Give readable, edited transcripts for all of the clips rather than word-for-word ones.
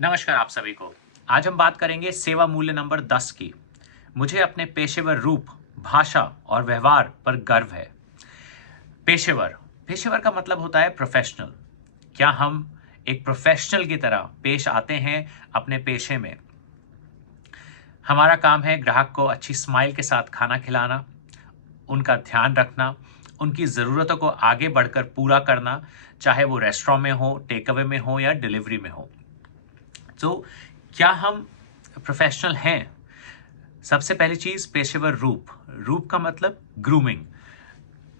नमस्कार आप सभी को। आज हम बात करेंगे सेवा मूल्य नंबर 10 की। मुझे अपने पेशेवर रूप, भाषा और व्यवहार पर गर्व है। पेशेवर पेशेवर का मतलब होता है प्रोफेशनल। क्या हम एक प्रोफेशनल की तरह पेश आते हैं अपने पेशे में? हमारा काम है ग्राहक को अच्छी स्माइल के साथ खाना खिलाना, उनका ध्यान रखना, उनकी ज़रूरतों को आगे बढ़कर पूरा करना, चाहे वो रेस्टोरेंट में हो, टेक अवे में हो या डिलीवरी में हो। तो क्या हम प्रोफेशनल हैं? सबसे पहली चीज पेशेवर रूप। रूप का मतलब ग्रूमिंग,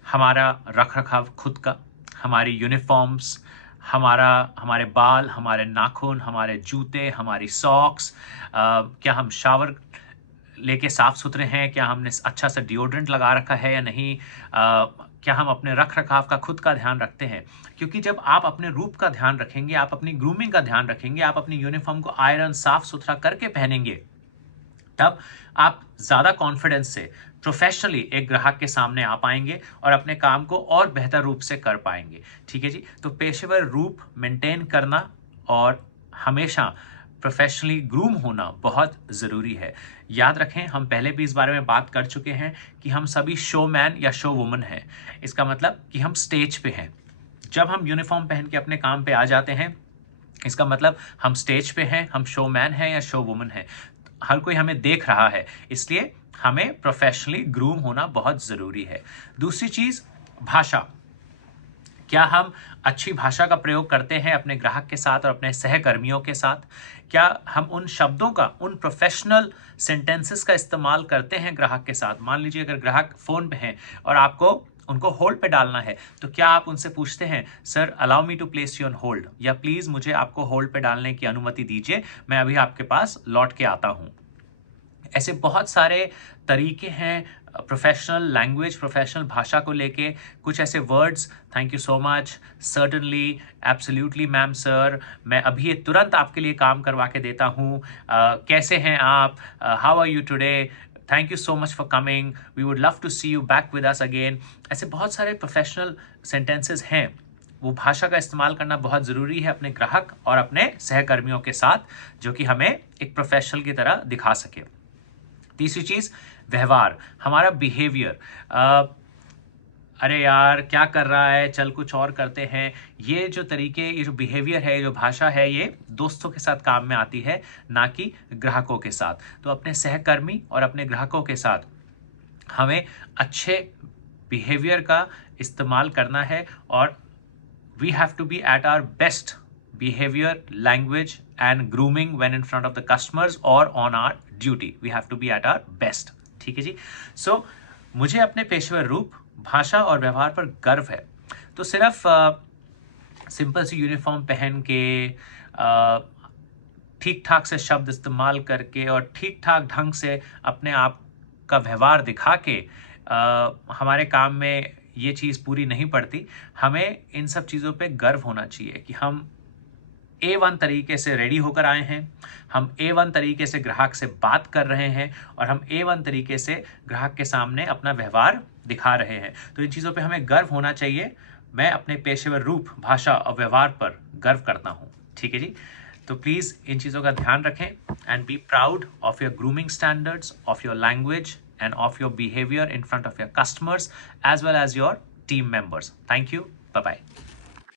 हमारा रख रखाव खुद का, हमारी यूनिफॉर्म्स, हमारे बाल, हमारे नाखून, हमारे जूते, हमारी सॉक्स। क्या हम शावर लेके साफ सुथरे हैं? क्या हमने अच्छा सा डिओड्रेंट लगा रखा है या नहीं? क्या हम अपने रख रखाव का खुद का ध्यान रखते हैं? क्योंकि जब आप अपने रूप का ध्यान रखेंगे, आप अपनी ग्रूमिंग का ध्यान रखेंगे, आप अपनी यूनिफॉर्म को आयरन साफ सुथरा करके पहनेंगे, तब आप ज़्यादा कॉन्फिडेंस से प्रोफेशनली एक ग्राहक के सामने आ पाएंगे और अपने काम को और बेहतर रूप से कर पाएंगे। ठीक है जी। तो पेशेवर रूप मेंटेन करना और हमेशा प्रोफेशनली ग्रूम होना बहुत ज़रूरी है। याद रखें, हम पहले भी इस बारे में बात कर चुके हैं कि हम सभी शो मैन या शो वुमन हैं। इसका मतलब कि हम स्टेज पे हैं। जब हम यूनिफॉर्म पहन के अपने काम पे आ जाते हैं, इसका मतलब हम स्टेज पे हैं, हम शो मैन हैं या शो वुमन हैं। हर कोई हमें देख रहा है, इसलिए हमें प्रोफेशनली ग्रूम होना बहुत ज़रूरी है। दूसरी चीज़, भाषा। क्या हम अच्छी भाषा का प्रयोग करते हैं अपने ग्राहक के साथ और अपने सहकर्मियों के साथ? क्या हम उन शब्दों का, उन प्रोफेशनल सेंटेंसेस का इस्तेमाल करते हैं ग्राहक के साथ? मान लीजिए अगर ग्राहक फ़ोन पे हैं और आपको उनको होल्ड पे डालना है, तो क्या आप उनसे पूछते हैं, sir allow me to place you on hold, या प्लीज़ मुझे आपको होल्ड पे डालने की अनुमति दीजिए, मैं अभी आपके पास लौट के आता हूँ। ऐसे बहुत सारे तरीके हैं प्रोफेशनल लैंग्वेज, प्रोफेशनल भाषा को लेके। कुछ ऐसे words, thank you so much, certainly, absolutely ma'am, sir, मैं अभी ये तुरंत आपके लिए काम करवा के देता हूँ, कैसे हैं आप, how are you today, thank you so much for coming, we would love to see you back with us again. ऐसे बहुत सारे प्रोफेशनल सेंटेंसेस हैं। वो भाषा का इस्तेमाल करना बहुत ज़रूरी है अपने ग्राहक और अपने सहकर्मियों के साथ, जो कि हमें एक प्रोफेशनल की तरह दिखा सके। तीसरी चीज, व्यवहार, हमारा बिहेवियर। अरे यार क्या कर रहा है, चल कुछ और करते हैं। ये जो तरीके, ये जो बिहेवियर है, जो भाषा है, ये दोस्तों के साथ काम में आती है, ना कि ग्राहकों के साथ। तो अपने सहकर्मी और अपने ग्राहकों के साथ हमें अच्छे बिहेवियर का इस्तेमाल करना है और we have to be at our best behavior, language and grooming when in front of the customers or on our duty. We have to be at our best. ठीक है जी। सो मुझे अपने पेशेवर रूप, भाषा और व्यवहार पर गर्व है। तो सिर्फ सिंपल सी यूनिफॉर्म पहन के, ठीक ठाक से शब्द इस्तेमाल करके और ठीक ठाक ढंग से अपने आप का व्यवहार दिखा के हमारे काम में ये चीज़ पूरी नहीं पड़ती। हमें इन सब चीज़ों पे गर्व होना चाहिए कि हम A1 तरीके से रेडी होकर आए हैं, हम A1 तरीके से ग्राहक से बात कर रहे हैं और हम A1 तरीके से ग्राहक के सामने अपना व्यवहार दिखा रहे हैं। तो इन चीज़ों पे हमें गर्व होना चाहिए। मैं अपने पेशेवर रूप, भाषा और व्यवहार पर गर्व करता हूँ। ठीक है जी। तो प्लीज़ इन चीज़ों का ध्यान रखें and be proud of your grooming standards, of your language and of your behavior in front of your customers as well as your team members. Thank you. Bye-bye.